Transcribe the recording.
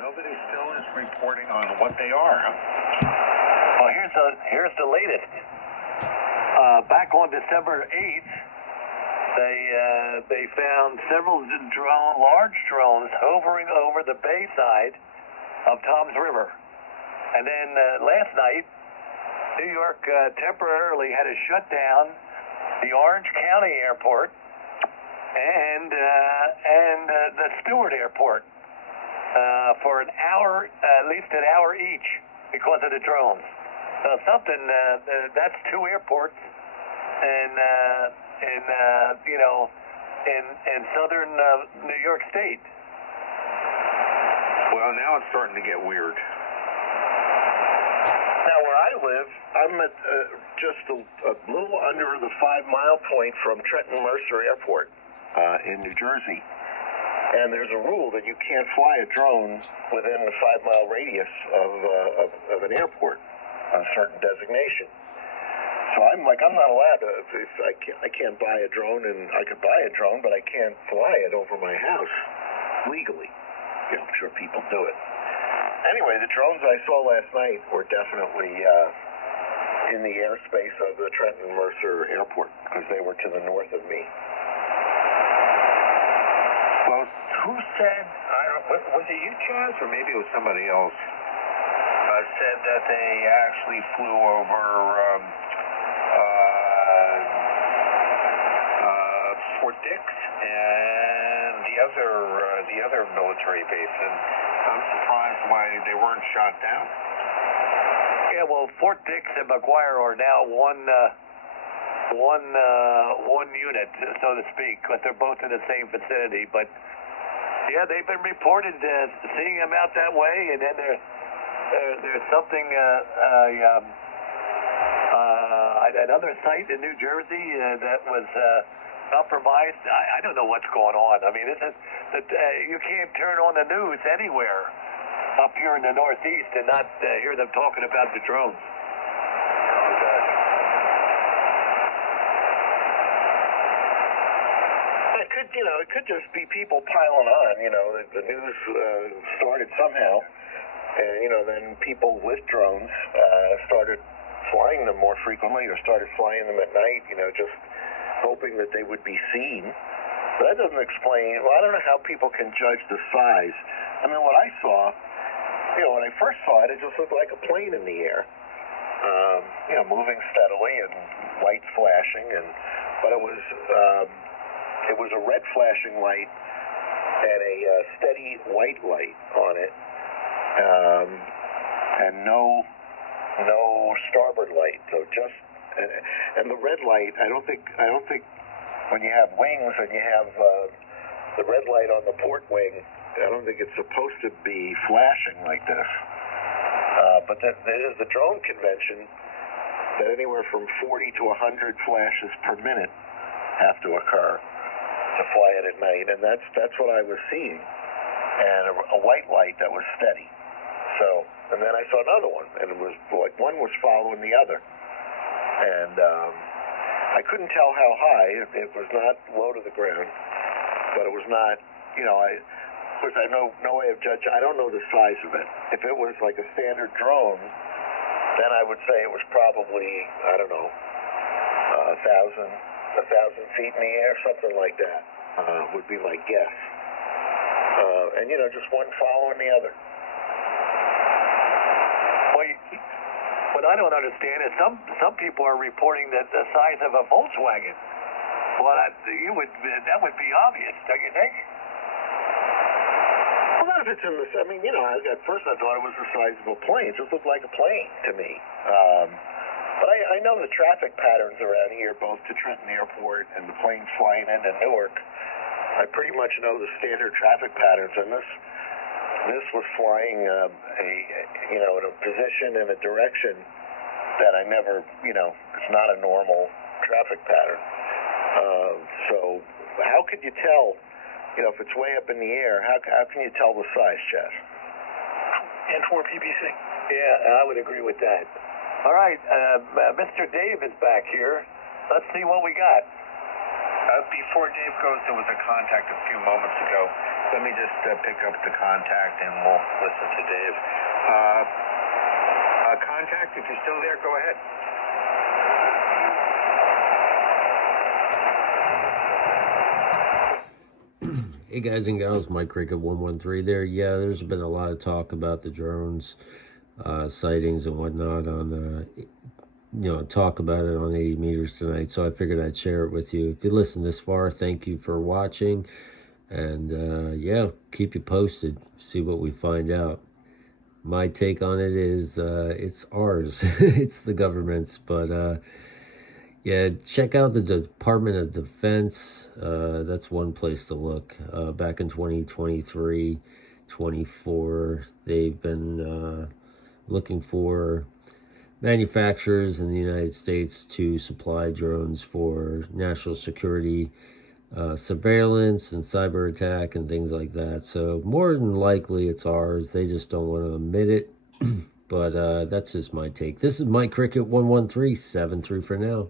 nobody still is reporting on what they are, huh? Well, here's the latest. Back on December 8th, they found several large drones hovering over the bayside of Toms River. And then last night, New York temporarily had to shut down the Orange County Airport and the Stewart Airport for an hour, at least an hour each, because of the drones. So that's two airports in southern New York State. Well, now it's starting to get weird. Now, where I live, I'm at just a little under the 5-mile point from Trenton Mercer Airport in New Jersey. And there's a rule that you can't fly a drone within a 5-mile radius of an airport on a certain designation. So I'm not allowed to. I can't buy a drone, and I could buy a drone, but I can't fly it over my house legally. You know, I'm sure people do it. Anyway, the drones I saw last night were definitely in the airspace of the Trenton Mercer Airport because they were to the north of me. Well, who said, was it you, Chaz, or maybe it was somebody else, said that they actually flew over Fort Dix and the other military base, and I'm surprised why they weren't shot down. Yeah, well, Fort Dix and McGuire are now one unit, so to speak, because they're both in the same vicinity. But yeah, they've been reported seeing them out that way, and then there's something another site in New Jersey that was compromised. I don't know what's going on. I mean, you can't turn on the news anywhere up here in the Northeast and not hear them talking about the drones. It could just be people piling on. The news started somehow, and then people with drones started flying them more frequently, or started flying them at night. Just hoping that they would be seen. But that doesn't explain. Well, I don't know how people can judge the size. I mean, what I saw, when I first saw it, it just looked like a plane in the air, moving steadily and lights flashing, but it was a red flashing light and a steady white light on it, and no starboard light. So and the red light, I don't think when you have wings and you have the red light on the port wing, I don't think it's supposed to be flashing like this. But there is the drone convention that anywhere from 40 to 100 flashes per minute have to occur to fly it at night, and that's what I was seeing, and a white light that was steady. So, and then I saw another one, and it was like one was following the other, and I couldn't tell how high. It was not low to the ground, but it was not. Of course, I have no way of judging. I don't know the size of it. If it was like a standard drone, then I would say it was probably, I don't know, 1,000 feet in the air, something like that, would be my guess. And just one following the other. Well, what I don't understand is some people are reporting that the size of a Volkswagen. Well, that would be obvious, don't you think? Well, not if it's in the. I mean, at first I thought it was the size of a plane. It just looked like a plane to me. But I know the traffic patterns around here, both to Trenton Airport and the planes flying into Newark. I pretty much know the standard traffic patterns, and this was flying in a position and a direction that I never, it's not a normal traffic pattern. So how could you tell, if it's way up in the air, how can you tell the size, Chaz? And for PPC. Yeah, I would agree with that. All right, Mr. Dave is back here. Let's see what we got. Before Dave goes, there was a contact a few moments ago. Let me just pick up the contact and we'll listen to Dave. Contact, if you're still there, go ahead. Hey guys and gals, Mike Cricket 113 there. Yeah, there's been a lot of talk about the drones, sightings and whatnot on talk about it on 80 meters tonight, so I figured I'd share it with you. If you listened this far, thank you for watching, and yeah, keep you posted, see what we find out. My take on it is it's ours. It's the government's, but yeah, check out the Department of Defense. That's one place to look. Back in 2023, 24, they've been looking for manufacturers in the United States to supply drones for national security, surveillance and cyber attack and things like that. So more than likely it's ours. They just don't want to admit it. But that's just my take. This is Mike Cricket 113, 7-3 for now.